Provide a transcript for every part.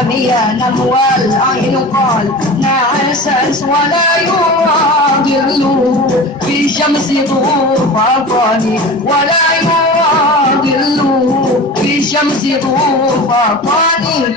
أميان والعين قال نعسا ولا يراجل في شمس طوفاني ولا يراجل في شمس طوفاني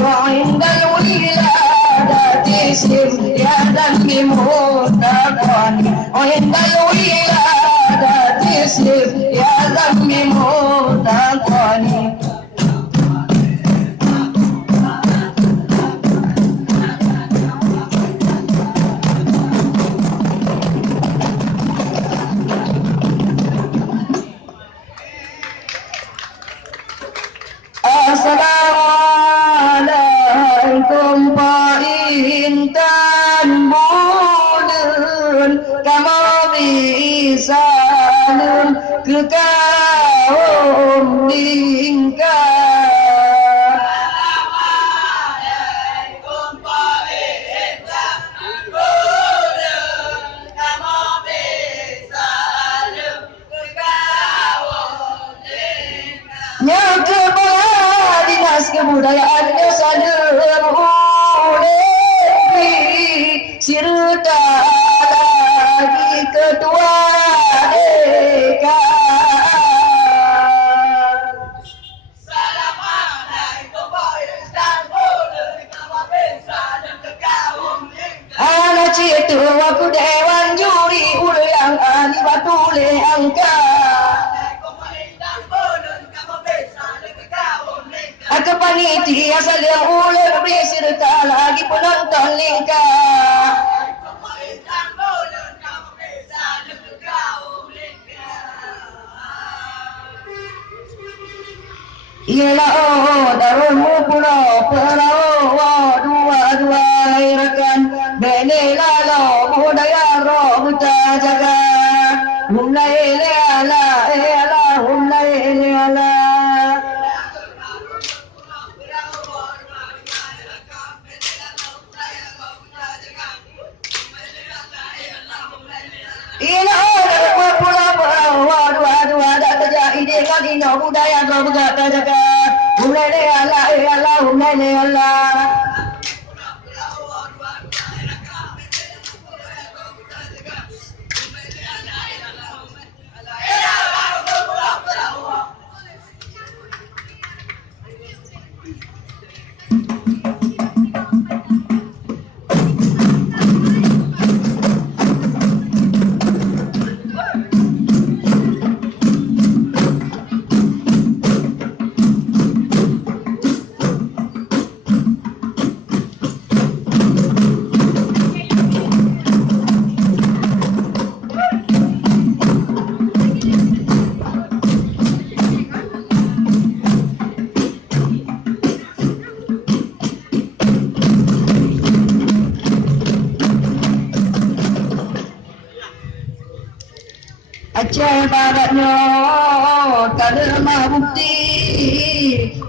عند الولادة سر يا ذنب متقاني عند الولادة سر يا ذنب متقاني Assalamualaikum Pak Intan Bulan Kamu bisa ke kaum lingkar. Assalamualaikum Pak Intan Bulan Kamu bisa ke kaum lingkar. Nyaka Dinas Kebudayaan Desa Lemulai serta lagi ketua dekan. Assalamualaikum Pak Intan Bulan Kamu bisa ke kaum lingkar. Anak citu aku dewan juri ulang ahli batu leangka. Aku panitia saling ular beserta lagi penonton lingkar. Ialah darulmu pulau perahu dua-dua rekan bene lalu budaya roh kita jaga. Humlai leala humlai leala. Ina orang pulau dua-dua dah terjadi ide kadina budaya kau berkata jaga. Humlai leala humlai leala. Aceh baratnya tak ada bukti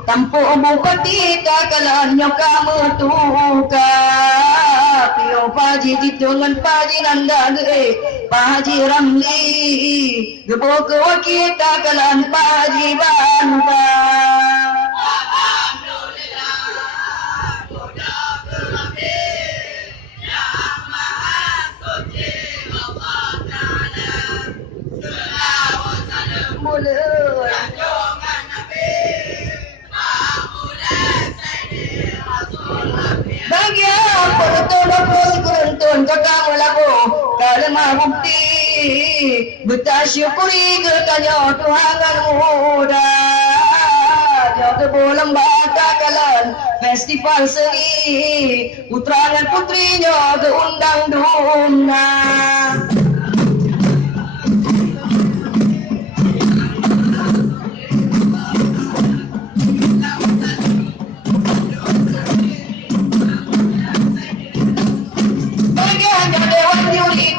tampuk bupati kakalannya kamu tuka pio paji ditungan paji nanda paji ramli gebo ke wakil kakalan paji banta. Bagi apa betul-betul keruntun kakak lagu kalma bukti bertasyukuri gertanya Tuhan muda jaga bolam bata kalan festival seni putra dan putrinya keundang domna.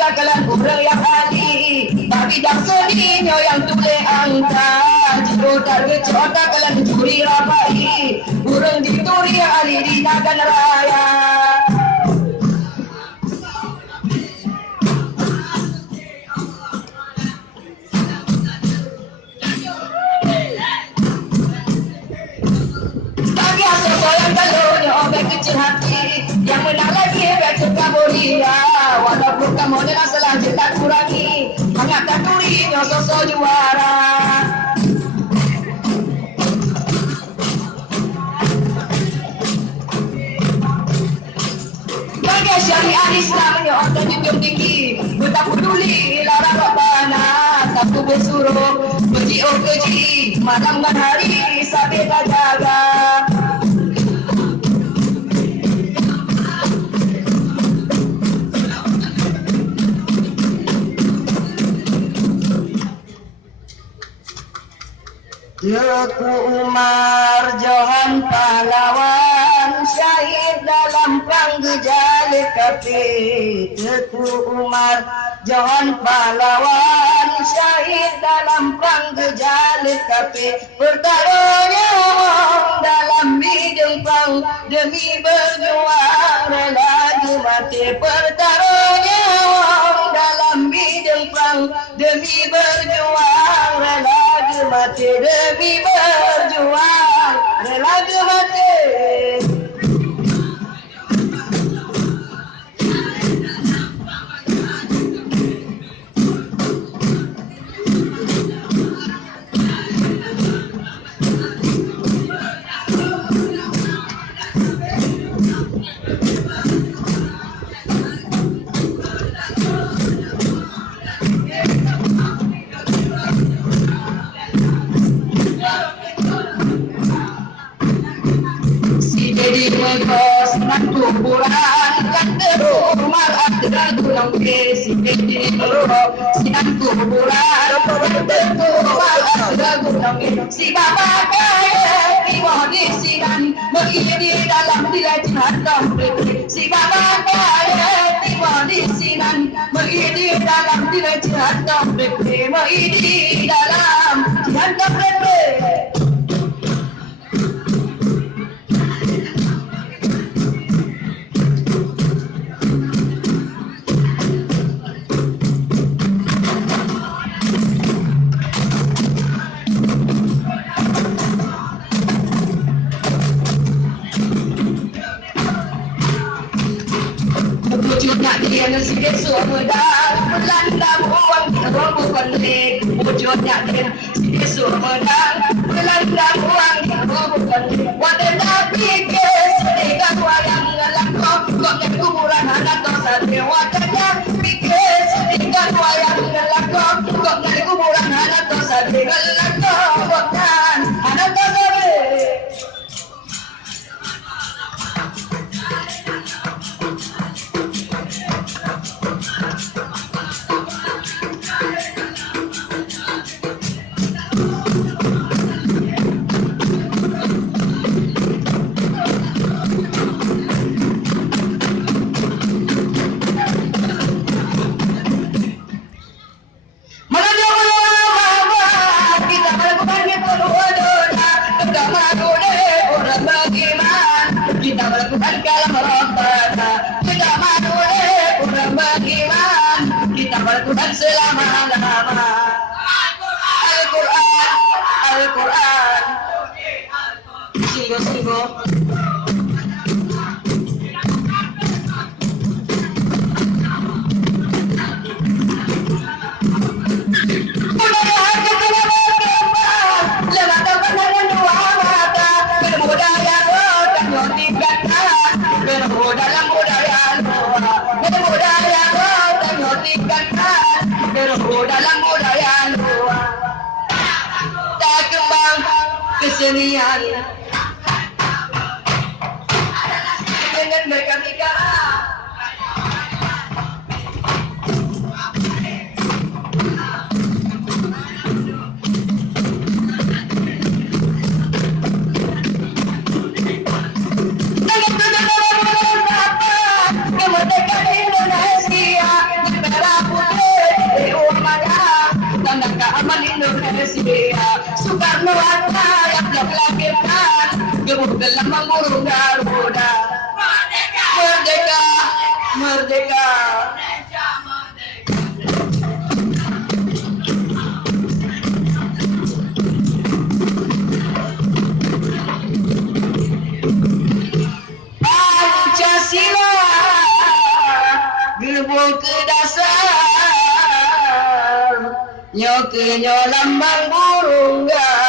Kakalan kurang yang kali bagi dak sedihnya yang tule angkat jodoh kecota kalan curi rapai burung dituri ali di nagan raya. Bagi asal solang kalaunya obek kecil hati yang menang lagi baca kamulia walaupun kamu dengan selanjut tak kurangi hangatkan durinya sosok juara. Bagi syariat Islamnya orang junjung tinggi tak peduli larang Rabbana tak bersuruh berjiuk keji malam dan hari sampai tak jaga. Teku Umar Johan pahlawan syahid dalam perang Gejala Kafe. Teku Umar Johan pahlawan syahid dalam perang Gejala Kafe. Bertaruhnya dalam bidang perang demi berjuang rela mati. Bertaruhnya dalam bidang perang demi berjuang rela mati demi berjuang rela mati. Jadi megos nak kuburan kan terumar ada gunung kesi jadi melorok sinan kuburan kan terumar ada gunung si bapa kaya tiwa di sinan begini dalam nilai jihad komplit si bapa kaya tiwa di sinan begini dalam nilai jihad komplit begini dalam jihad komplit. Wujudnya dia sikit sumedang Belanda uang robo konflik. Wujudnya dia sikit sumedang Belanda uang robo konflik. Wadah tapi kesedihan wayang ngelakok kok yang kuburan anak dosa dia. Wadahnya pikir sedihkan wayang ngelakok kok yang kuburan anak dosa dia. Ngelakok bukan anak dosa dia. Kita melakukan kalam robbana, kita malu kurang beriman, kita melakukan selama-lama. Al-Quran, Al-Quran, sungguh-sungguh. Dalam budaya luar tak kembang kesenian dengan mereka bicara. Kemerdekaan Indonesia merah putih Lambang burung Garuda. Merdeka, Merdeka, merdeka. Indonesia merdeka. Pancasila gerbong ke dasar nyo lambang burung Garuda.